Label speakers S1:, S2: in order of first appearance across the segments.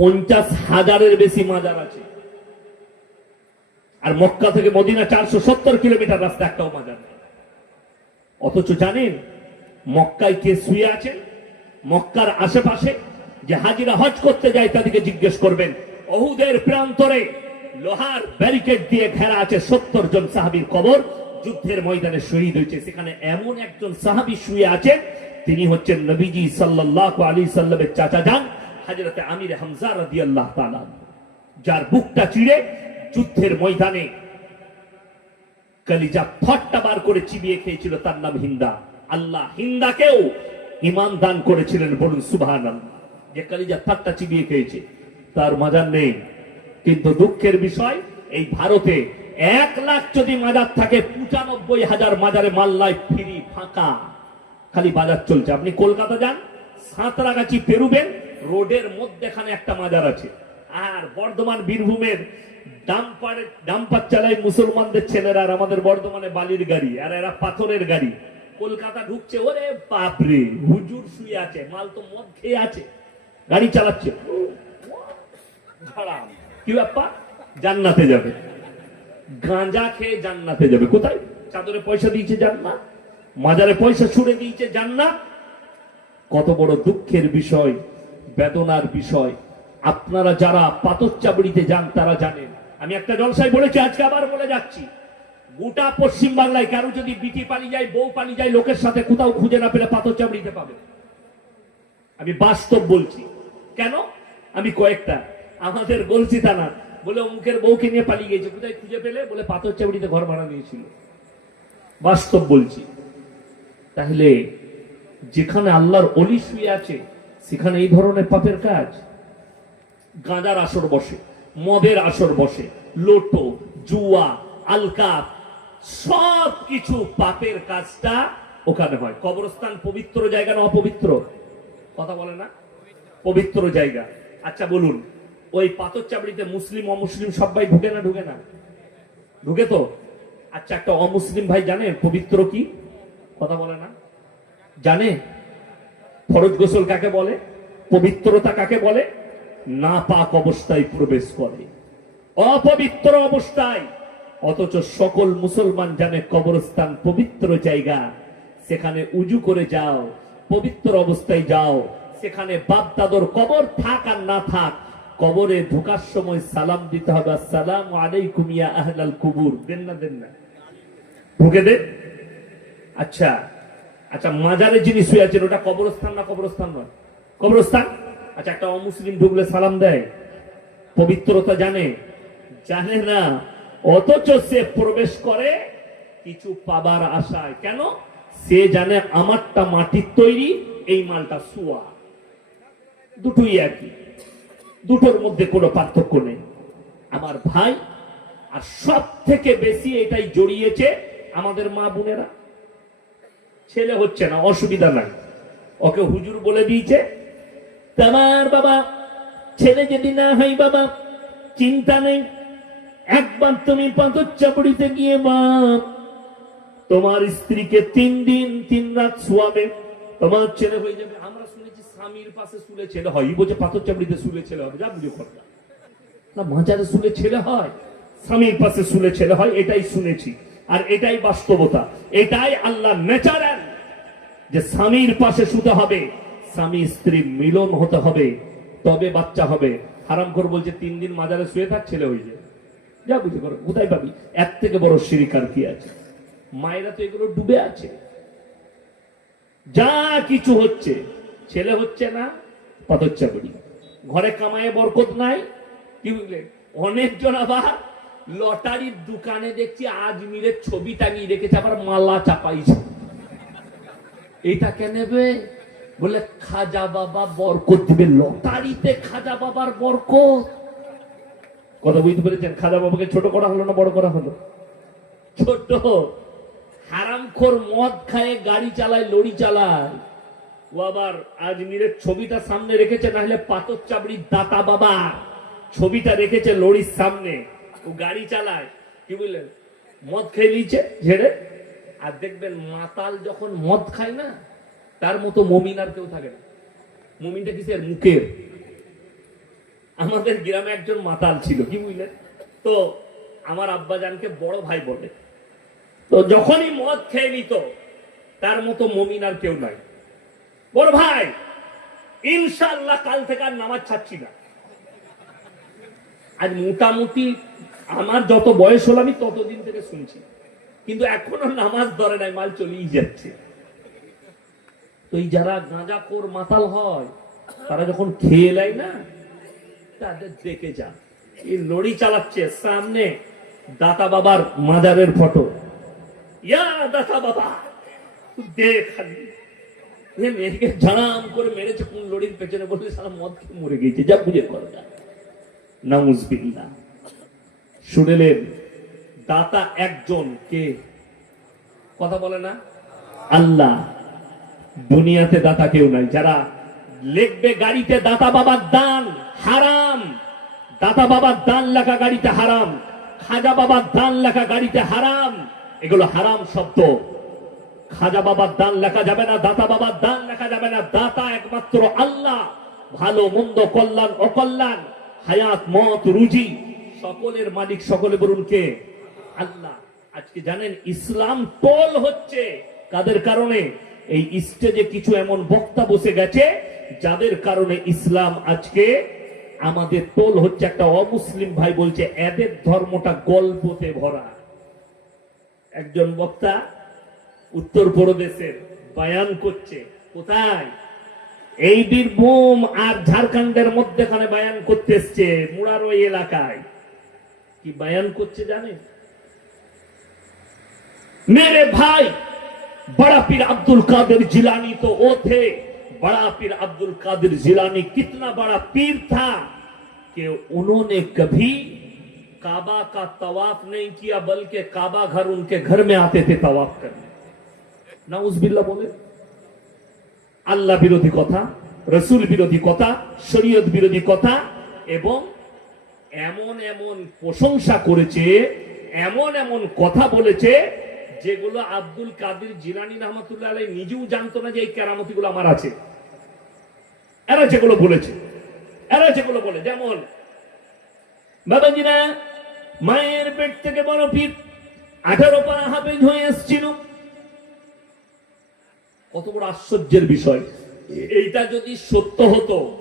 S1: পঞ্চাশ হাজারের বেশি মাজার আছে। আর মক্কা থেকে মদিনা চারশো সত্তর কিলোমিটার রাস্তা একটাও মাজার নেই। অথচ জানেন, মক্কায় কে শুয়ে আছেন? মক্কার আশেপাশে যে হাজিরা হজ করতে যায় তাদেরকে জিজ্ঞেস করবেন, অহুদের প্রান্তরে লোহার ব্যারিকেড দিয়ে ঘেরা আছে সত্তর জন সাহাবীর কবর, যুদ্ধের ময়দানে শহীদ হয়েছে। সেখানে এমন একজন সাহাবী শুয়ে আছেন, তিনি হচ্ছেন নবীজি সাল্লাল্লাহু আলী সাল্লামের চাচা যান হাজরতে আমির হামজা রাদিয়াল্লাহু তাআলা যার বুকটা চিড়ে যুদ্ধের ময়দানে কলিজা ফট্টা বার করে চিবিয়ে খেয়েছিল, তার নাম হিন্দা। আল্লাহ হিন্দাকেও ইমান দান করেছিলেন বলুন সুবহান যে কলিজা ফাট্টা চিবিয়ে খেয়েছে, তার মাজার নেই। কিন্তু দুঃখের বিষয়, এই ভারতে এক লাখ যদি মাজার থাকে, পঁচানব্বই হাজার মাজারে মাল্লায় ফিরি, ফাঁকা। খালি বাজার চলছে। আপনি কলকাতা যান, সাঁতরাগাছি, পেরুবেন রোডের মধ্যেখানে একটা মাজার আছে। আর বর্ধমান বীরভূমের ডাম্পার ডাম্পার চালায় মুসলমানদের ছেলেরা আর আমাদের বর্ধমানে বালির গাড়ি, আর এরা পাথরের গাড়ি। কলকাতা ঢুকছে, ওরে বাপরে, হুজুর শুয়ে আছে, মাল তো মদ খেয়ে আছে, গাড়ি চালাচ্ছে। কি ব্যাপার? জান্নাতে যাবে। গাঁজা খেয়ে জান্নাতে যাবে। কোথায়? চাদরে পয়সা দিয়েছে জান্নাত? মাজারে পয়সা ছুড়ে দিয়েছে জান্নাত? কত বড় দুঃখের বিষয়। বেদনার বিষয়। আপনারা যারা পাথর চাবড়িতে যান, তারা জানেন। আমি একটা জলসায় বলেছি, আজকে আবার বলে যাচ্ছি। গোটা পশ্চিম বাংলায় কারও যদি বিটি পালি যায়, বউ পালি যায়, লোকের সাথে কোথাও খুঁজে না পেলে পাথর চাবড়িতে পাবে। আমি বাস্তব বলছি। কেন? আমি কয়েকটা। আমাদের বলছি না বলে অমুকের বউকে নিয়ে পালিয়ে গেছে কোথায় খুঁজে পেলে? বলে পাথর চাবড়িতে ঘর ভাড়া নিয়েছিল বাস্তব বলছি। তাহলে যেখানে আল্লাহর অলি শুয়ে আছে সেখানে এই ধরনের পাপের কাজ? গাঁজার আসর বসে, মদের আসর বসে, লোটো, জুয়া আলকাপ সব কিছু পাপের কাজটা ওখানে হয়। কবরস্থান পবিত্র জায়গা না অপবিত্র? কথা বলে না? পবিত্র জায়গা। আচ্ছা বলুন, ওই পাথর চাবড়িতে মুসলিম, অমুসলিম সবাই ঢুকে না ঢুকে না? ঢুকে তো? আচ্ছা একটা অমুসলিম ভাই জানে, পবিত্র কি? কথা বলে না? জানে? ফরজ গোসল কাকে বলে? পবিত্রতা কাকে বলে? না পাক অবস্থায় প্রবেশ করে। অপবিত্র অবস্থায়। অথচ সকল মুসলমান জানে কবরস্থান পবিত্র জায়গা। সেখানে উজু করে যাও, পবিত্র অবস্থায় যাও। সেখানে বাপ দাদর কবর থাক আর না থাক, কবরে ঢোকার সময় সালাম দিতে হবে। সালাম আলাইকুম ইয়া আহলাল কুবুর। দেন না দেন না। ঢুকে দে। আচ্ছা আচ্ছা মাজারে যিনি শুয়ে আছেন, ওটা কবরস্থান না কবরস্থান নয়? কবরস্থান? আচ্ছা একটা অমুসলিম ঢুকলে সালাম দেয়। পবিত্রতা জানে। জানে না, অথচ সে প্রবেশ করে কিছু পাবার আশায়। কেন? সে জানে আমারটা মাটির তৈরি, এই মালটা সুয়া দুটোই একই। দুটোর মধ্যে কোনো পার্থক্য নেই। আমার ভাই, আর সব থেকে বেশি এটাই জড়িয়েছে আমাদের মা বোনেরা। ছেলে হচ্ছে না, অসুবিধা নাই। ওকে হুজুর বলে দিয়েছে, তোমার বাবা, ছেলে যদি না হয় বাবা, চিন্তা নেই। একবার তুমি পাথর গিয়ে বাপ তোমার স্ত্রীকে তিন দিন, তিন রাত শুয়াবে। তোমার ছেলে হয়ে যাবে। আমরা শুনেছি স্বামীর পাশে শুলে ছেলে হয়। বলছে পাথর চাপড়িতে শুলে ছেলে হবে। যা বুঝে কথা না। মাজারে শুলে ছেলে হয়, স্বামীর পাশে শুলে ছেলে হয়, এটাই শুনেছি। আর এটাই বাস্তবতা। এটাই আল্লাহ ন্যাচারাল যে স্বামীর পাশে শুতে হবে, স্বামী স্ত্রী মিলন হতে হবে, তবে বাচ্চা হবে। হারাম কর বলছে, তিন দিন মাজারে শুয়ে থাক, ছেলে হয়ে যায় যা বুঝে করো, কোথায় পাবি? এর থেকে বড় শিরিকার কি আছে? মায়েরা তো এগুলো ডুবে আছে। যা কিছু হচ্ছে, ছেলে হচ্ছে না, পদচ্চাপড়ি। ঘরে কামায়ে বরকত নাই, কি বুঝলেন অনেকজন আবার লটারির দোকানে দেখছি আজমিরের ছবি টাঙিয়ে রেখেছে, আবার মালা চাপাইছে। এইটাকে নেবে বলে খাজা বাবা বরকত দিবে। লটারিতে খাজা বাবার বরকত। কথা বুঝতে পেরেছেন? খাজা বাবাকে ছোট করা হলো না বড় করা হলো? ছোট। হারামখোর মদ খায়, গাড়ি চালায় লড়ি চালায়। ও আবার আজমিরের ছবিটা সামনে রেখেছে না হলে পাথর চাবড়ির দাতা বাবা ছবিটা রেখেছে লড়ির সামনে। ও গাড়ি চালায়। কি বুঝলেন মদ খেয়ে নিচ্ছে ঝেড়ে? আর দেখবেন মাতাল যখন মদ খায় না, তার মতো মমিন আর কেউ থাকে না। মমিনটা কিসের? মুখের। আমাদের গ্রামে একজন মাতাল ছিল, কি বুঝলেন? তো আমার আব্বাজানকে বড় ভাই বলে। তো যখনই মদ খেয়ে নিত, তার মতো মমিন আর কেউ নাই। বড় ভাই ইনশাল্লাহ কাল থেকে আর নামাজ ছাড়ছি না। আজ মোটামুটি আমার যত বয়স হলো, আমি ততদিন থেকে শুনছি। কিন্তু এখনও নামাজ ধরে নাই, মাল চলেই যাচ্ছে। তো এই যারা গাঁজাখোর মাতাল হয়, তারা যখন খেয়ে নেয় না, তাদের দেখে যান এই লড়ি চালাচ্ছে, সামনে দাতা বাবার মাজারের ফটো। ইয়া দাতা বাবা দেখ মেয়েকে ঝাড়াম করে মেরেছে কোন লড়ির পেছনে বললে সারা মদ খেয়ে মরে গেছে, যা বুঝে কর শুনেলেন? দাতা একজন কে? কথা বলে না? আল্লাহ। দুনিয়াতে দাতা কেউ নাই। যারা লিখবে গাড়িতে দাতা বাবার দান হারাম। দাতা বাবার দান লেখা গাড়িতে হারাম। খাজা বাবার দান লেখা গাড়িতে হারাম। এগুলো হারাম শব্দ। খাজা বাবার দান লেখা যাবে না দাতা বাবার দান লেখা যাবে না। দাতা একমাত্র আল্লাহ। ভালো মন্দ কল্যাণ অকল্যাণ হায়াত মত রুজি। সকলের মালিক সকলে বলুন কে? আল্লাহ, আজকে জানেন ইসলাম টোল হচ্ছে কাদের কারণে? এই স্টেজে কিছু এমন বক্তা বসে গেছে যাদের কারণে ইসলাম আজকে আমাদের টোল হচ্ছে। একটা অমুসলিম ভাই বলছে, এদের ধর্মটা গল্পতে ভরা। একজন বক্তা উত্তর প্রদেশের বায়ান করছে, কোথায়? এই বীরভূম আর ঝাড়খণ্ডের মধ্যেখানে বায়ান করতে এসছে ওই এলাকায়। কি বায়ান করছে জানেন? मेरे भाई बड़ा पीर अब्दुल कादिर जिलानी तो वो थे बड़ा पीर अब्दुल कादिर जिलानी कितना बड़ा पीर था कि उन्होंने कभी काबा का तवाफ नहीं किया बल्कि काबा घर उनके घर में आते थे तवाफ करने নাউজবিল্লাহ বলে আল্লাহ বিরোধী কথা রসুল বিরোধী কথা শরীয়ত বিরোধী কথা এবং এমন এমন প্রশংসা করেছে এমন এমন কথা বলেছে যেগুলো আব্দুল কাদির জিলানি রহমতুল্লাহ আলাই নিজেও জানতো না যে এই কেরামতি গুলো আমার আছে। এরা যেগুলো বলেছে। এরা যেগুলো বলে, যেমন বাবাজিরা মায়ের পেট থেকে বড় পীর আঠারো পারা হাফেজ হয়ে এসছিল। কত বড় আশ্চর্যের বিষয়। এইটা যদি সত্য হতো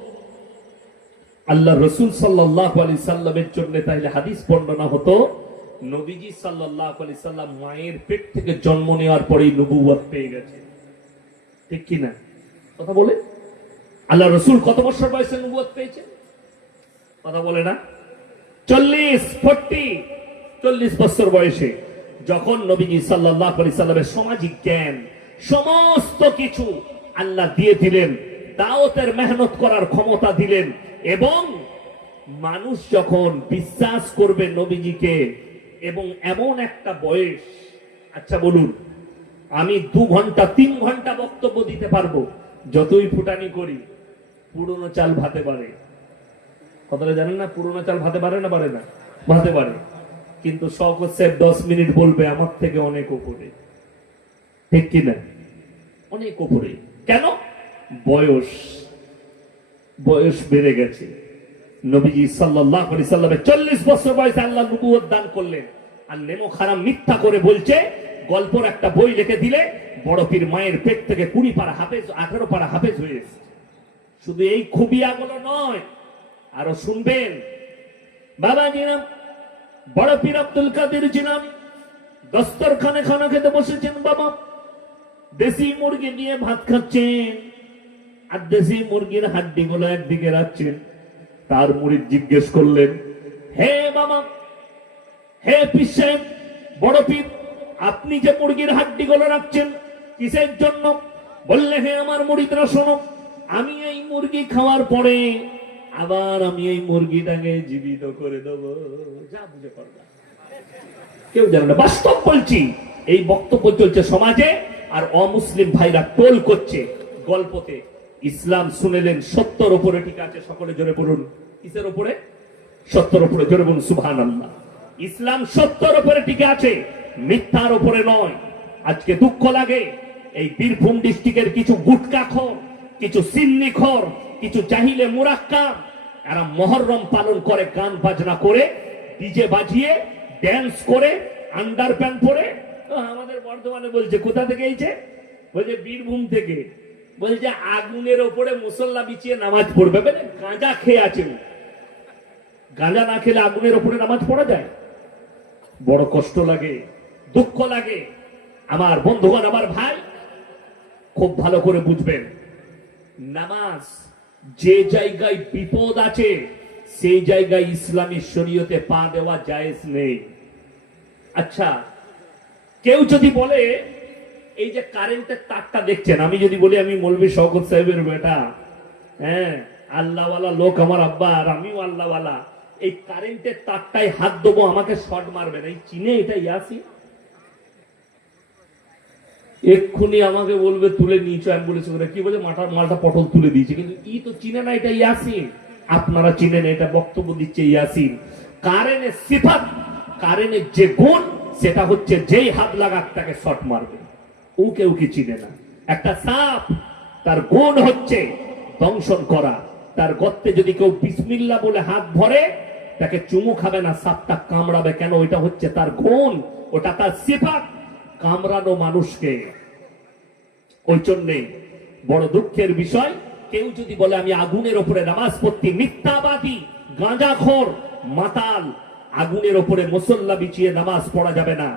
S1: আল্লাহ রসুল সাল্লাহ আলি সাল্লামের জন্য তাইলে হাদিস বর্ণনা হতো নবীজি সাল্লাহ সাল্লাম মায়ের পেট থেকে জন্ম নেওয়ার পরেই নবুয়াত পেয়ে গেছে। ঠিক কিনা কথা বলে? আল্লাহ রসুল কত বছর বয়সে নবুয়াত পেয়েছে? কথা বলে না? চল্লিশ, ফোরটি, চল্লিশ বছর বয়সে যখন নবীজি সাল্লাহ আলি সাল্লামের সামাজিক জ্ঞান, সমস্ত কিছু আল্লাহ দিয়ে দিলেন, দাওয়াতের মেহনত করার ক্ষমতা দিলেন এবং মানুষ যখন বিশ্বাস করবে নবীজিকে এবং এমন একটা বয়স আচ্ছা বলুন, আমি দু ঘণ্টা, তিন ঘণ্টা বক্তব্য দিতে পারব, যতই ফুটানি করি, পুরনো চাল ভাতে পারে কথাটা জানেন না, পুরনো চাল ভাতে পারে না পারে না? ভাতে পারে কিন্তু শওকত সাহেব দশ মিনিট বলবে, আমার থেকে অনেক উপরে ঠিক কিনা অনেক উপরে কেন? বয়স। বয়স বেড়ে গেছে। নবীজি সাল্লাহ আলি চল্লিশ বছর বয়সে আল্লাহ নবুয়ত দান করলেন। আর নেমো খারাম মিথ্যা করে বলছে, গল্পর একটা বই লিখে দিলে বড় পীর মায়ের পেট থেকে কুড়ি পারা হাফেজ, আঠারো পারা হাফেজ হয়ে শুধু এই খুবিয়াগুলো নয়, আরও শুনবেন। বাবা জিনাম বড় পীর আব্দুল কাদের জিনাম দস্তরখানে খানা খেতে বসেছেন বাবা। দেশি মুরগি নিয়ে ভাত খাচ্ছেন, আর দেশি মুরগির হাড্ডি গুলো একদিকে রাখছেন। তার মুড়ি জিজ্ঞেস করলেন, হে বাবা হে পিসেন বড় পীর, আপনি যে মুরগির হাড্ডি গুলো রাখছেন, কিসের জন্য? বললে, হে আমার মুড়িদরা শোনো, আমি এই মুরগি খাওয়ার পরে আবার আমি এই মুরগিটাকে জীবিত করে দেবো। যা বুঝে পারবা কেউ জানে না। বাস্তব বলছি, এই বক্তব্য চলছে সমাজে আর অমুসলিম ভাইরা টোল করছে গল্পতে। ইসলাম শুনেলেন সত্যর উপরে ঠিক আছে, সকলে জোরে পড়ুন কিসের উপরে? সত্যর উপরে জোরে বলুন সুভান আল্লাহ ইসলাম সত্যর উপরে টিকে আছে, মিথ্যার উপরে নয়। আজকে দুঃখ লাগে, এই বীরভূম ডিস্ট্রিক্টের কিছু গুটকা খর, কিছু সিন্নি খর, কিছু চাহিলে মুরাক্কা এরা মহরম পালন করে, গান বাজনা করে, ডিজে বাজিয়ে ড্যান্স করে আন্ডার প্যান্ট পরে। আমাদের বর্ধমানে বলছে, কোথা থেকে এইছে বলছে, বীরভূম থেকে। বলছে আগুনের ওপরে মুসল্লা বিছিয়ে নামাজ পড়বে। মানে গাঁজা খেয়ে আছে ও। গাঁজা না খেলে আগুনের ওপরে নামাজ পড়া যায়? বড় কষ্ট লাগে, দুঃখ লাগে। আমার বন্ধুগণ, আমার ভাই, খুব ভালো করে বুঝবেন, নামাজ যে জায়গায় বিপদ আছে, সেই জায়গায় ইসলামী শরীয়তে পা দেওয়া জায়েজ নেই। আচ্ছা কেউ যদি বলে এই যে কারেন্টের তারটা দেখছেন, আমি যদি বলি আমি মৌলবী শওকত সাহেবের বেটা হ্যাঁ আল্লাহওয়ালা লোক আমার আব্বা আর আমিও আল্লাহওয়ালা, এই কারেন্টের তারটায় হাত দেবো আমাকে শর্ট মারবে না এই চিনে এটা ইয়াসি এক্ষুনি আমাকে বলবে, তুলে নিয়েছো অ্যাম্বুলেন্স করে কি বলে মাথা মালটা পটল তুলে দিয়েছে, কিন্তু ই তো চিনে না, এটা ইয়াসিন। আপনারা চিনেন, এটা বক্তব্য দিচ্ছে ইয়াসিন। কারেনের সিফাত কারেনের যে গুণ, সেটা হচ্ছে যেই হাত লাগাক, তাকে শট মারবে। ও কেউ কি চিনে না। একটা সাপ, তার গুণ হচ্ছে দংশন করা। তার যদি কেউ বিসমিল্লা বলে হাত ভরে তাকে চুমু খাবে না, সাপটা কামড়াবে কেন? ওইটা হচ্ছে তার গুণ, ওটা তার সিফাত। কামড়ানো মানুষকে। ওই জন্যে বড় দুঃখের বিষয়, কেউ যদি বলে, আমি আগুনের ওপরে নামাজ পড়তে মিথ্যাবাদী, গাঁজাখোর, মাতাল, আগুনের ওপরে মুসল্লা বিছিয়ে নামাজ পড়া যাবে না।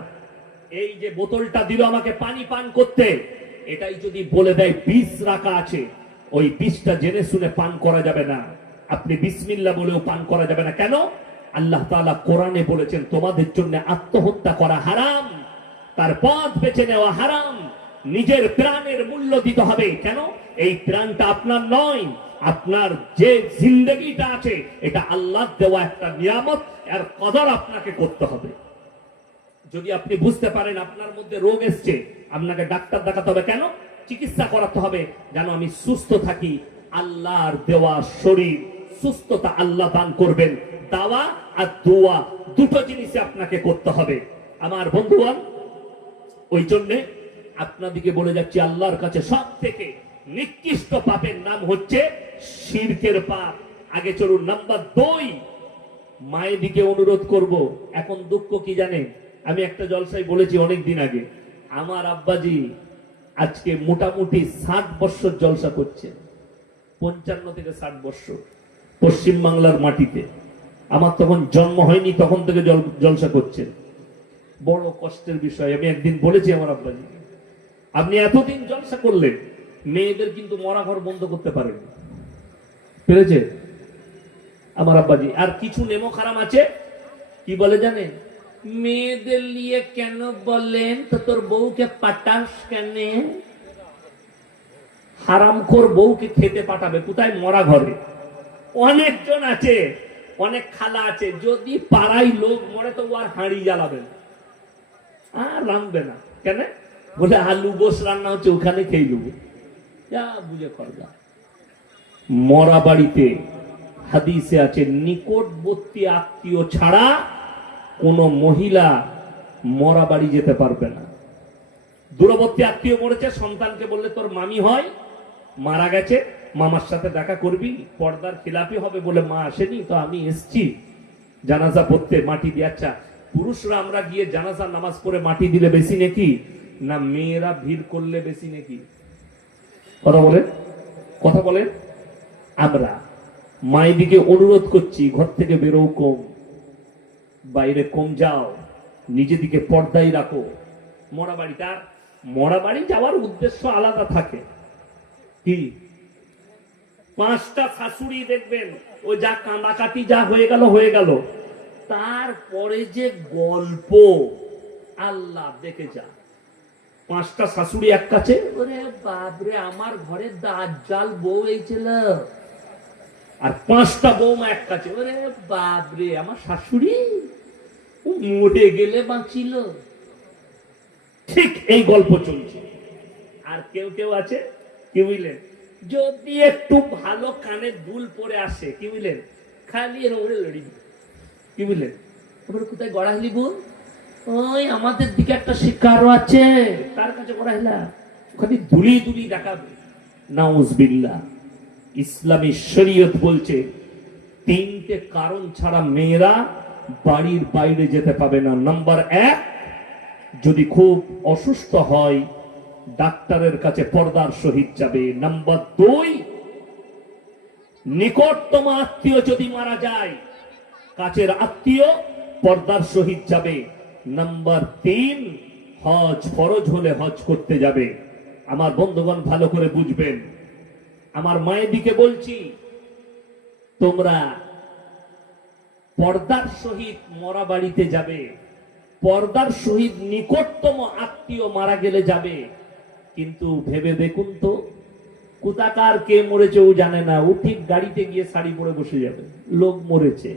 S1: এই যে বোতলটা দিল আমাকে পানি পান করতে, এটাই যদি বলে দেয় বিষ রাখা আছে, ওই বিষটা জেনে শুনে পান করা যাবে না। আপনি বিসমিল্লা বলেও পান করা যাবে না। কেন? আল্লাহ তাআলা কোরআনে বলেছেন, তোমাদের জন্য আত্মহত্যা করা হারাম, তার পথ বেছে নেওয়া হারাম, নিজের প্রাণের মূল্য দিতে হবে। কেন? এই প্রাণটা আপনার নয়, আপনার যে জিন্দগিটা আছে, এটা আল্লাহ দেওয়া একটা নিয়ামত, এর কদর আপনাকে করতে হবে। যদি আপনি বুঝতে পারেন আপনার মধ্যে রোগ এসছে, আপনাকে ডাক্তার দেখাতে হবে কেন? চিকিৎসা করাতে হবে যেন আমি সুস্থ থাকি। আল্লাহর দেওয়া শরীর, সুস্থতা আল্লাহ দান করবেন। দাওয়া আর দোয়া দুটো জিনিসে আপনাকে করতে হবে। আমার বন্ধুগণ, ওই জন্যে আপনাদিকে বলে যাচ্ছি, আল্লাহর কাছে সব থেকে নিকৃষ্ট পাপের নাম হচ্ছে শিরকের পাপ। আগে চলুন, নাম্বার দুই, মায়ের দিকে অনুরোধ করব। এখন দুঃখ কি জানেন? আমি একটা জলসায় বলেছি অনেক দিন আগে, আমার আব্বাজি আজকে মোটামুটি ষাট বৎসর জলসা করছে, পঞ্চান্ন থেকে ষাট বৎসর, পশ্চিম বাংলার মাটিতে। আমার তখন জন্ম হয়নি, তখন থেকে জল, জলসা করছেন বড় কষ্টের বিষয়, আমি একদিন বলেছি আমার আব্বাজি আপনি এতদিন জলসা করলেন, মেয়েদের কিন্তু মরা ঘর বন্ধ করতে পারেন পেরেছে? আমার আব্বাজি, আর কিছু নেমো খারাপ আছে? কি বলে জানেন মেয়েদের নিয়ে কেন বলেন? তো তোর বউকে পাঠাস কেন? হারামখোর বউকে খেতে পাঠাবে, কোথায়? মরা ঘরে। অনেকজন আছে, অনেক খালা আছে, যদি পাড়ায় লোক মরে তো আর হাঁড়ি জ্বালাবে আর রাঁধবে না। কেন? বলে আলু গোস রান্না হচ্ছে, ওখানে খেয়ে দেবো যা বুঝে কর যা। মরা বাড়িতে হাদিসে আছে, নিকটবর্তী আত্মীয় ছাড়া কোন মহিলা মরা বাড়ি যেতে পারবে না। দূরবর্তী আত্মীয় মরেছে, সন্তানকে বললে তোর মামি হয়, মারা গেছে, মামার সাথে দেখা করবি, পর্দার খিলাপি হবে বলে মা আসেনি, তো আমি এসছি জানাজা পড়তে মাটি দিয়ে। আচ্ছা পুরুষরা আমরা গিয়ে জানাজা, নামাজ পড়ে মাটি দিলে বেশি নাকি? না, মেয়েরা ভিড় করলে বেশি নাকি? কথা বলেন কথা বলেন। আমরা মায়ের দিকে অনুরোধ করছি, ঘর থেকে বেরো কম। বাইরে কম যাও, নিজে দিকে পর্দায় রাখো। মরা বাড়ি তার মরা বাড়ি যাওয়ার উদ্দেশ্য আলাদা থাকে। কি? পাঁচটা শাশুড়ি দেখবেন, ও যা কাঁদাকাটি যা হয়ে গেল হয়ে গেল। তারপরে যে গল্প, আল্লাহ দেখে যা। পাঁচটা শাশুড়ি এক কাছে, ওরে বাপরে, আমার ঘরে দাঁত জাল বউ এইছিল আর পাঁচটা বৌমা এক কাছে ওরে বাপরে, আমার শাশুড়ি? ও মরে গেলে বাঁচিল। ঠিক এই গল্প চলছে। আর কেউ কেউ আছে? কি বুঝলেন? যদি একটু ভালো কানে দুল পরে আসে, কি বুঝলেন? খালি এর ওরে লড়ি কি বুঝলেন? ওপরে কোথায় গড়াইলি বোন ওই আমাদের দিকে একটা শিকারও আছে। তার কাছে গড়াইলা ওখানে দুলি দুলি দেখাবে নাউজবিল্লাহ। ইসলামী শরীয়ত বলছে, তিনটে কারণ ছাড়া মেয়েরা বাড়ির বাইরে যেতে পাবে না। নাম্বার এক, যদি খুব অসুস্থ হয়, ডাক্তারের কাছে পর্দার সহিত যাবে। নাম্বার দুই, নিকটতম আত্মীয় যদি মারা যায়, কাছের আত্মীয় পর্দার সহিত যাবে। নাম্বার তিন, হজ ফরজ হলে হজ করতে যাবে। আমার বন্ধুগণ ভালো করে বুঝবেন আমার মায়ের দিকে বলছি, তোমরা পর্দার সহিত মরা বাড়িতে যাবে, পর্দার সহিত নিকটতম আত্মীয় মারা গেলে যাবে। কিন্তু ভেবে দেখুন তো, কোথাকার কে মরেছে ও জানে না, ও ঠিক গাড়িতে গিয়ে শাড়ি পরে বসে যাবে। লোক মরেছে,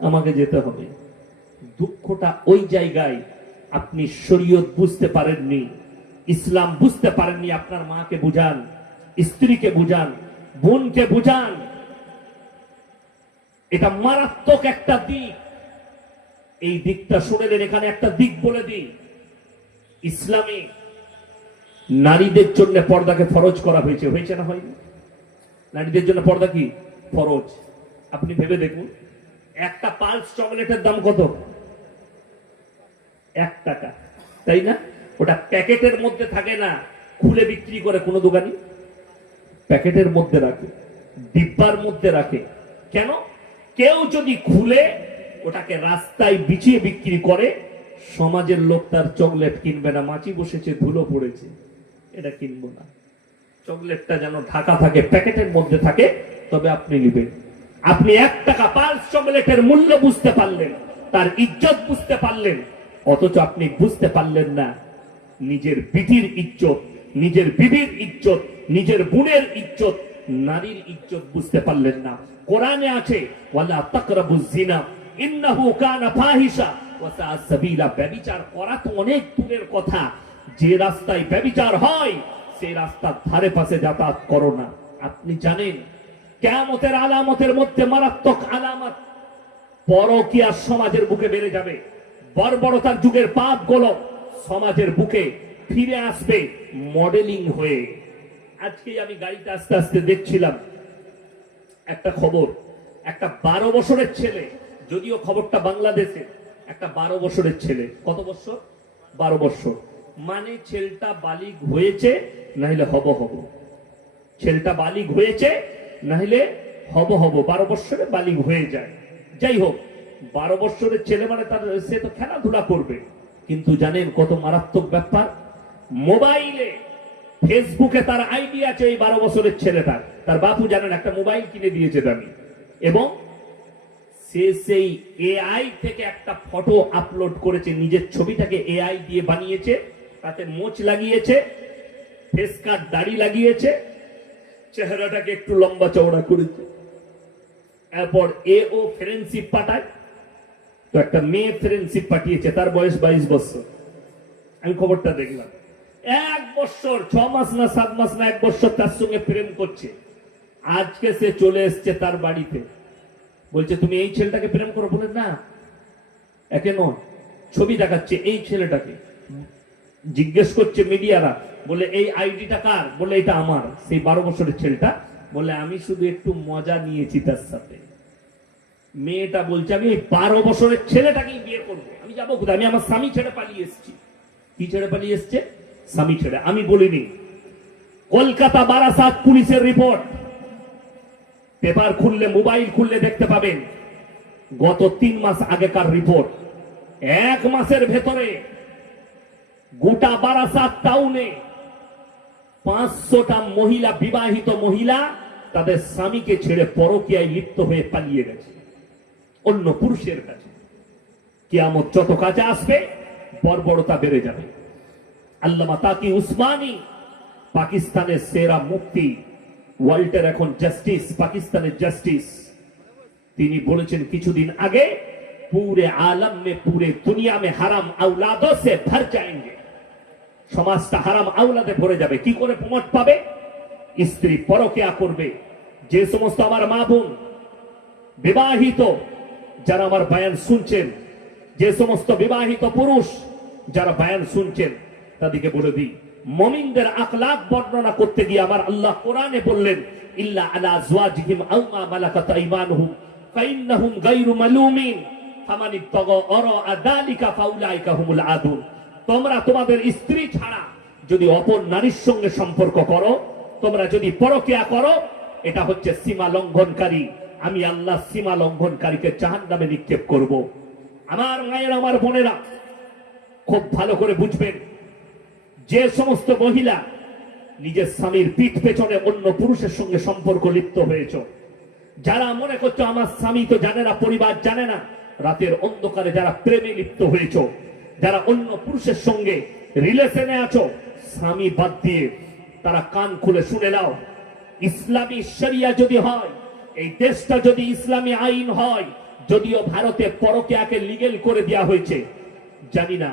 S1: আমাকে যেতে হবে। দুঃখটা ওই জায়গায় আপনি শরীয়ত বুঝতে পারেননি, ইসলাম বুঝতে পারেননি, আপনার মাকে বুঝান। স্ত্রীকে বুঝান, বোনকে বুঝান। এটা মারাত্মক একটা দিক। এই দিকটা শুনে শুনেলেন এখানে একটা দিক বলে দিই। ইসলামে নারীদের জন্য পর্দাকে ফরজ করা হয়েছে হয়েছে না হয়নি? নারীদের জন্য পর্দা কি? ফরজ। আপনি ভেবে দেখুন, একটা পালস চকলেটের দাম কত? এক টাকা, তাই না? ওটা প্যাকেটের মধ্যে থাকে না, খুলে বিক্রি করে কোনো দোকানি। প্যাকেটের মধ্যে রাখে, ডিব্বার মধ্যে রাখে। কেন? কেউ যদি খুলে ওটাকে রাস্তায় বিছিয়ে বিক্রি করে, সমাজের লোক তার চকলেট কিনবে না মাছি বসেছে, ধুলো পড়েছে, এটা কিনবো না। চকলেটটা যেন ঢাকা থাকে, প্যাকেটের মধ্যে থাকে, তবে আপনি নেবেন। আপনি এক টাকা পালস চকলেটের মূল্য বুঝতে পারলেন, তার ইজ্জত বুঝতে পারলেন, অথচ আপনি বুঝতে পারলেন না, নিজের বিটির ইজ্জত নিজের বিবির ইজ্জত, নিজের বোনের ইজ্জত, নারীর ইজ্জত বুঝতে পারলেন না। কোরআনে আছে করা তো অনেক দূরের কথা। যে রাস্তায় হয় সেই রাস্তার ধারে পাশে যাতায়াত করো না। আপনি জানেন, কেয়ামতের আলামতের মধ্যে মারাত্মক আলামত পরকিয়া সমাজের বুকে বেড়ে যাবে। বর্বরতার যুগের পাপগুলো সমাজের বুকে ফিরে আসবে মডেলিং হয়ে। আজকে আমি গাড়িতে আস্তে আস্তে দেখছিলাম। একটা খবর, একটা বারো বছরের ছেলে, যদিও খবরটা বাংলাদেশে, একটা বারো বছরের ছেলে। কত বছর? বারো বছর। মানে ছেলটা বালিগ হয়েছে, নাহলে হব হব। ছেলটা বালিগ হয়েছে, নাহলে হব হব। বারো বছরে বালিগ হয়ে যায়। যাই হোক, বারো বছরের ছেলে মানে তার, সে তো খেলাধুলা করবে। কিন্তু জানেন কত মারাত্মক ব্যাপার? মোবাইলে, ফেসবুকে তার আইডি আছে এই বারো বছরের ছেলেটার তার। বাপু জানেন, একটা মোবাইল কিনে দিয়েছে দামি। এবং সে সেই এআই থেকে একটা ফটো আপলোড করেছে, নিজের ছবিটাকে এআই দিয়ে বানিয়েছে, তাতে মোচ লাগিয়েছে, ফেস কাট দাড়ি লাগিয়েছে, চেহারাটাকে একটু লম্বা চওড়া করেছে। এরপর এ ও ফ্রেন্ডশিপ পাঠায়। তো একটা মেয়ে ফ্রেন্ডশিপ পাঠিয়েছে, তার বয়স বাইশ বছর। আমি খবরটা দেখলাম। এক বছর, ছ মাস না সাত মাস না এক বছর তার সঙ্গে প্রেম করছে। আজকে সে চলে এসছে তার বাড়িতে। বলছে, তুমি এই ছেলেটাকে প্রেম করো? বলে, না। একে নয়, ছবি দেখাচ্ছে এই ছেলেটাকে। জিজ্ঞেস করছে মিডিয়ারা, বলে, এই আইডিটা কার? বলে, এটা আমার, সেই বারো বছরের ছেলেটা। বলে, আমি শুধু একটু মজা নিয়েছি তার সাথে। মেয়েটা বলছে, আমি এই বারো বছরের ছেলেটাকেই বিয়ে করব। আমি যাব কোথায়? আমি আমার স্বামী ছেড়ে পালিয়ে এসেছি। কি ছেড়ে পালিয়ে এসছে? স্বামী ছেড়ে আমি বলিনি। কলকাতা বারাসাত পুলিশের রিপোর্ট। পেপার খুললে, মোবাইল খুললে দেখতে পাবেন, গত তিন মাস আগেকার রিপোর্ট। এক মাসের ভেতরে গোটা বারাসাত টাউনে পাঁচশোটা মহিলা, বিবাহিত মহিলা তাদের স্বামীকে ছেড়ে পরকিয়ায় লিপ্ত হয়ে পালিয়ে গেছে। অন্য পুরুষের কাছে। কিয়ামত যত কাছে আসবে, বর্বরতা বেড়ে যাবে। আল্লামা তাকি উসমানী? পাকিস্তানের সেরা মুক্তি ওয়ার্ল্ডের এখন জাস্টিস, পাকিস্তানের জাস্টিস। তিনি বলেছেন, কিছুদিন আগে পুরে আলম মে পুরে দুনিয়া মে হারাম আউলাদো সে ভর যাएंगे সমাজটা হারাম আউলাদে ভরে যাবে। কি করে প্রমোট পাবে? স্ত্রী পরকিয়া করবে। যে সমস্ত আমার মা বোন বিবাহিত, যারা আমার বায়ান শুনছেন, যে সমস্ত বিবাহিত পুরুষ যারা বায়ান শুনছেন তাদেরকে বলে দিই, মমিনদের আখলাক বর্ণনা করতে গিয়ে আমার আল্লাহ কোরআনে বললেন, ইল্লা আলা আজওয়াজিহিম আও মা মালাকাত আইমানুহুম, ফাইন্নাহুম গায়রু মালুমিন, ফামান ইত্তাগা আরা যালিকা ফাউলাইকা হুমুল আদুন। তোমরা তোমাদের স্ত্রী ছাড়া যদি অপর নারীর সঙ্গে সম্পর্ক করো, তোমরা যদি পরকিয়া করো, এটা হচ্ছে সীমা লঙ্ঘনকারী। আমি আল্লাহ সীমা লঙ্ঘনকারীকে জাহান্নামে নিক্ষেপ করব। আমার মায়ের, আমার বোনেরা খুব ভালো করে বুঝবেন যে সমস্ত মহিলা নিজের স্বামীর পিঠ পেছনে অন্য পুরুষের সঙ্গে সম্পর্ক লিপ্ত হয়েছ, যারা মনে করছ আমার স্বামী তো জানে না, পরিবার জানে না, রাতের অন্ধকারে যারা প্রেমে লিপ্ত হয়েছ, যারা অন্য পুরুষের সঙ্গে রিলেশনে আছো, স্বামী বাদ দিয়ে তারা কান খুলে শুনে নাও, ইসলামী শরিয়া যদি হয়, এই দেশটা যদি ইসলামী আইন হয়, যদিও ভারতে পরকে আগে লিগেল করে দেওয়া হয়েছে, জানি না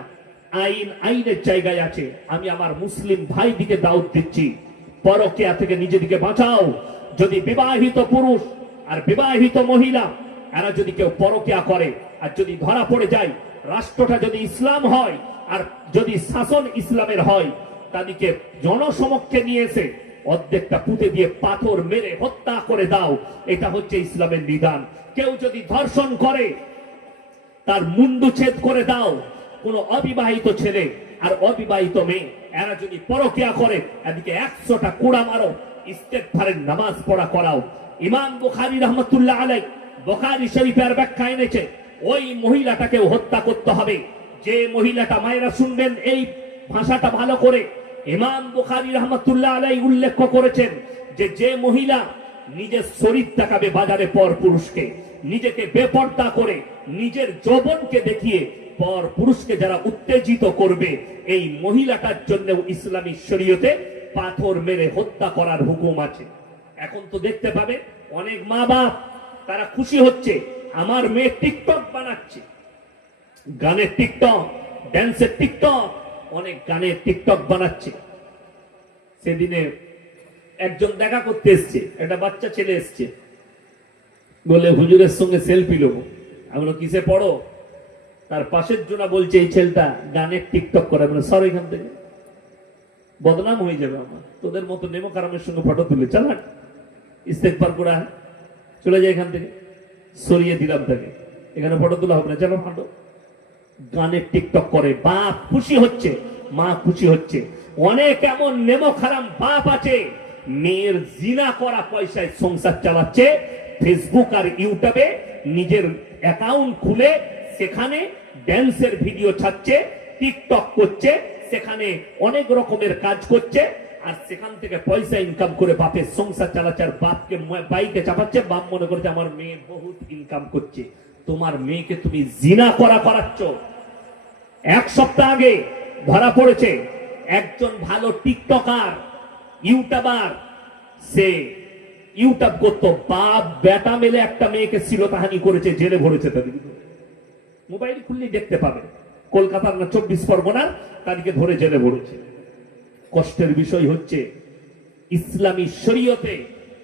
S1: আইন, আইনের জায়গায় আছে। আমি আমার মুসলিম ভাই দিকে দাউদ দিচ্ছি। পরকেয়া থেকে নিজেদিকে বাঁচাও। যদি বিবাহিত পুরুষ আর বিবাহিত মহিলা, এরা যদি কেউ পরকেয়া করে আর যদি ধরা পড়ে যায়, রাষ্ট্রটা যদি ইসলাম হয় আর যদি শাসন ইসলামের হয়, তাদেরকে জনসমক্ষে নিয়ে এসে অর্ধেকটা পুঁতে দিয়ে পাথর মেরে হত্যা করে দাও। এটা হচ্ছে ইসলামের নিদান। কেউ যদি ধর্ষণ করে, তার মুন্ডুচ্ছেদ করে দাও। কোন অবিবাহিত ছেলে আর অবিবাহিত মেয়ে। এরা যদি পরকিয়া করে, এদিকে একশোটা কুড়া মারো ইস্তেকফারের নামাজ পড়া করাও। ইমাম বুখারি রহমতুল্লাহ আলাই বুখারি শরীফের ব্যাখ্যা এনেছে, ওই মহিলাটাকেও হত্যা করতে হবে। যে মহিলাটা মায়েরা শুনবেন, এই ভাষাটা ভালো করে। ইমাম বুখারি রহমতুল্লাহ আলাই উল্লেখ করেছেন যে যে মহিলা নিজের শরীর তাকাবে বাজারে পর পুরুষকে, নিজেকে বেপর্দা করে, নিজের যৌবনকে দেখিয়ে পর পুরুষকে যারা উত্তেজিত করবে এই মহিলাটার জন্য ইসলামী শরীয়তে পাথর মেরে হত্যা করার হুকুম আছে। এখন তো দেখতে পাবে অনেক মা বাপ তারা খুশি হচ্ছে আমার মেয়ে টিকটক বানাচ্ছে। গানের টিকটক ড্যান্সের টিকটক অনেক গানের টিকটক বানাচ্ছে। সেদিনে একজন দেখা করতে এসছে একটা বাচ্চা ছেলে এসছে। বলে হুজুরের সঙ্গে সেলফি নেব। আমি বললাম, কিসে পড়ো? তার পাশের জনা বলছে, এই ছেলেটা গানের টিকটক করে। মানে সর এখান থেকে। বদনাম হয়ে যাবে আমার। তোদের মতো নেমো কারামের সঙ্গে ফটো তুলে, চালাক। ইস্তেকবার করা চলে যায় এখান থেকে। সরিয়ে দিলাম তাকে। এখানে ফটো তোলা হবে না। চলো ফাটো গানের টিকটক করে। বাপ খুশি হচ্ছে, মা খুশি হচ্ছে। অনেক এমন নেমো খারাম বাপ আছে। মেয়ের জিনা করা পয়সায় সংসার চালাচ্ছে। ফেসবুক আর ইউটিউবে নিজের অ্যাকাউন্ট খুলে সেখানে ড্যান্সের ভিডিও ছাড়ছে টিকটক করছে, সেখানে অনেক রকমের কাজ করছে, আর সেখান থেকে পয়সা ইনকাম করে বাপের সংসার চালাচ্ছে আর বাপকে বাইকে চাপাচ্ছে, বাপ মনে করছে আমার মেয়ে বহুত ইনকাম করছে। তোমার মেয়েকে তুমি জিনা করা করাচ্ছ। এক সপ্তাহ আগে ধরা পড়েছে, একজন ভালো টিকটকার ইউটিউবার সে ইউটিউব করতো। বাপ, বেটা মেলে একটা মেয়েকে শ্লীলতাহানি করেছে, জেলে ভরেছে তাদের। মোবাইল খুললেই দেখতে পাবে। কলকাতার না চব্বিশ পরগনার, তাদেরকে ধরে জেলে ভরেছে। কষ্টের বিষয় হচ্ছে, ইসলামী শরীয়তে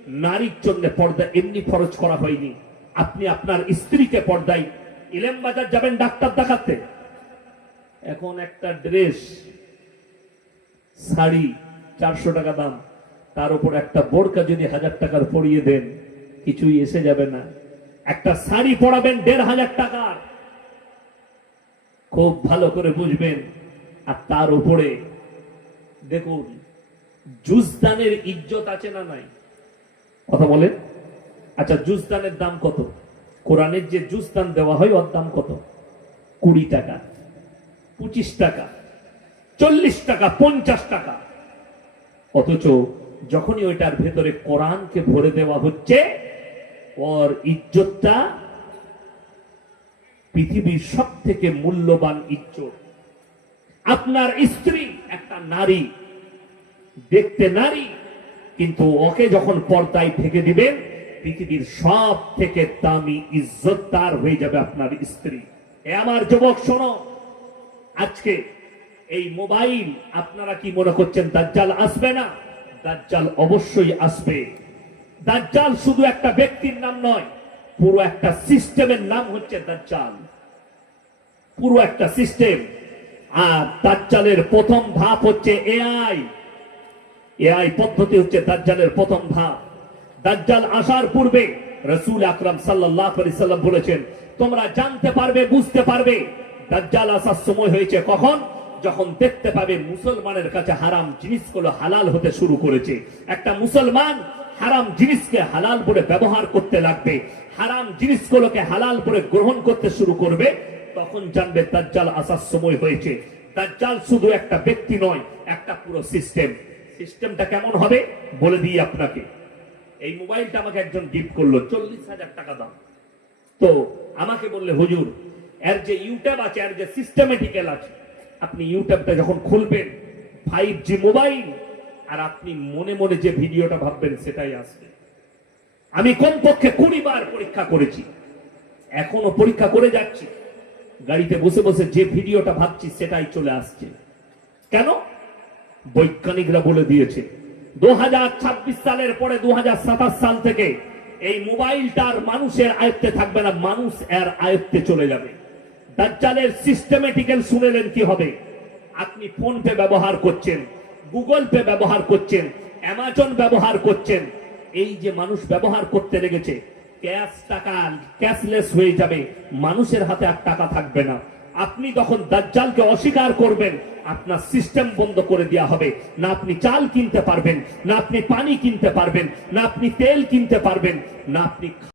S1: নারীর জন্য পর্দা এমনি ফরজ করা হয়নি। আপনি আপনার স্ত্রীকে পর্দায় ইলেম বাজার যাবেন ডাক্তার দেখাতে। এখন একটা ড্রেস, শাড়ি, চারশো টাকা দাম। তার উপর একটা বোরকা যদি হাজার টাকার পরিয়ে দেন, কিছুই এসে যাবে না। একটা শাড়ি পরাবেন দেড় হাজার টাকার। খুব ভালো করে বুঝবেন। আর তার উপরে দেখুন, জুসদানের ইজ্জত আছে না নাই? কথা বলেন। আচ্ছা জুসদানের দাম কত? কোরআনের যে জুসদান দেওয়া হয়, ওর দাম কত? কুড়ি টাকা, পঁচিশ টাকা, চল্লিশ টাকা, পঞ্চাশ টাকা। অথচ যখনই ওইটার ভেতরে কোরআনকে ভরে দেওয়া হচ্ছে, ওর ইজ্জতটা পৃথিবীর সব থেকে মূল্যবান ইজ্জত। আপনার স্ত্রী একটা নারী। দেখতে নারী, কিন্তু ওকে যখন পর্দায় থেকে দিবেন, পৃথিবীর সব থেকে দামি ইজ্জতদার হয়ে যাবে আপনার স্ত্রী। এ আমার যুবক, শোনো। আজকে এই মোবাইল আপনারা কি মনে করছেন, দাজ্জাল আসবে না? দাজ্জাল অবশ্যই আসবে। দাজ্জাল শুধু একটা ব্যক্তির নাম নয় পুরো একটা সিস্টেমের নাম হচ্ছে দাজ্জাল। পুরো একটা সিস্টেম। আর দাজ্জালের প্রথম ধাপ হচ্ছে এআই। এআই পদ্ধতি হচ্ছে দাজ্জালের প্রথম ধাপ। দাজ্জাল আসার পূর্বে রসুল আকরাম সাল্লাহ সাল্লাম বলেছেন, তোমরা জানতে পারবে, বুঝতে পারবে, দাজ্জাল আসার সময় হয়েছে কখন? যখন দেখতে পাবে মুসলমানের কাছে হারাম জিনিসগুলো হালাল হতে শুরু করেছে। একটা মুসলমান হারাম জিনিসকে হালাল বলে ব্যবহার করতে লাগবে, হারাম জিনিসগুলোকে হালাল বলে গ্রহণ করতে শুরু করবে, তখন জানবে তার দাজ্জাল আসার সময় হয়েছে। তার দাজ্জাল শুধু একটা ব্যক্তি নয়, একটা পুরো সিস্টেম সিস্টেমটা কেমন হবে? বলে দিই আপনাকে। এই মোবাইলটা আমাকে একজন গিফট করল, চল্লিশ হাজার টাকা দাম। তো আমাকে বললে, হুজুর, এর যে ইউটিউব আছে, এর যে সিস্টেমেটিক্যাল আছে, আপনি ইউটিউবটা যখন খুলবেন ফাইভ জি মোবাইল আর আপনি মনে মনে যে ভিডিওটা ভাববেন সেটাই আসবে। আমি কমপক্ষে কুড়ি বার পরীক্ষা করেছি। এখনও পরীক্ষা করে যাচ্ছি। গাড়িতে বসে বসে যে ভিডিওটা ভাবছি সেটাই চলে আসছে। কেন? বৈজ্ঞানিকরা বলে দিয়েছে, দু হাজার ছাব্বিশ সালের পরে দু হাজার সাতাশ সাল থেকে এই মোবাইলটার মানুষের আয়ত্তে থাকবে না, মানুষ এর আয়ত্তে চলে যাবে। দাজ্জালের সিস্টেমেটিক্যাল শুনেলেন কি হবে? আপনি ফোন পে ব্যবহার করছেন গুগল পে ব্যবহার করছেন অ্যামাজন ব্যবহার করছেন, এই যে মানুষ ব্যবহার করতে লেগেছে, ক্যাশ টাকা ক্যাশলেস হয়ে যাবে, মানুষের হাতে আর টাকা থাকবে না। আপনি তখন দাজ্জালকে অস্বীকার করবেন, আপনার সিস্টেম বন্ধ করে দেওয়া হবে। না আপনি চাল কিনতে পারবেন, না আপনি পানি কিনতে পারবেন, না আপনি তেল কিনতে পারবেন, না আপনি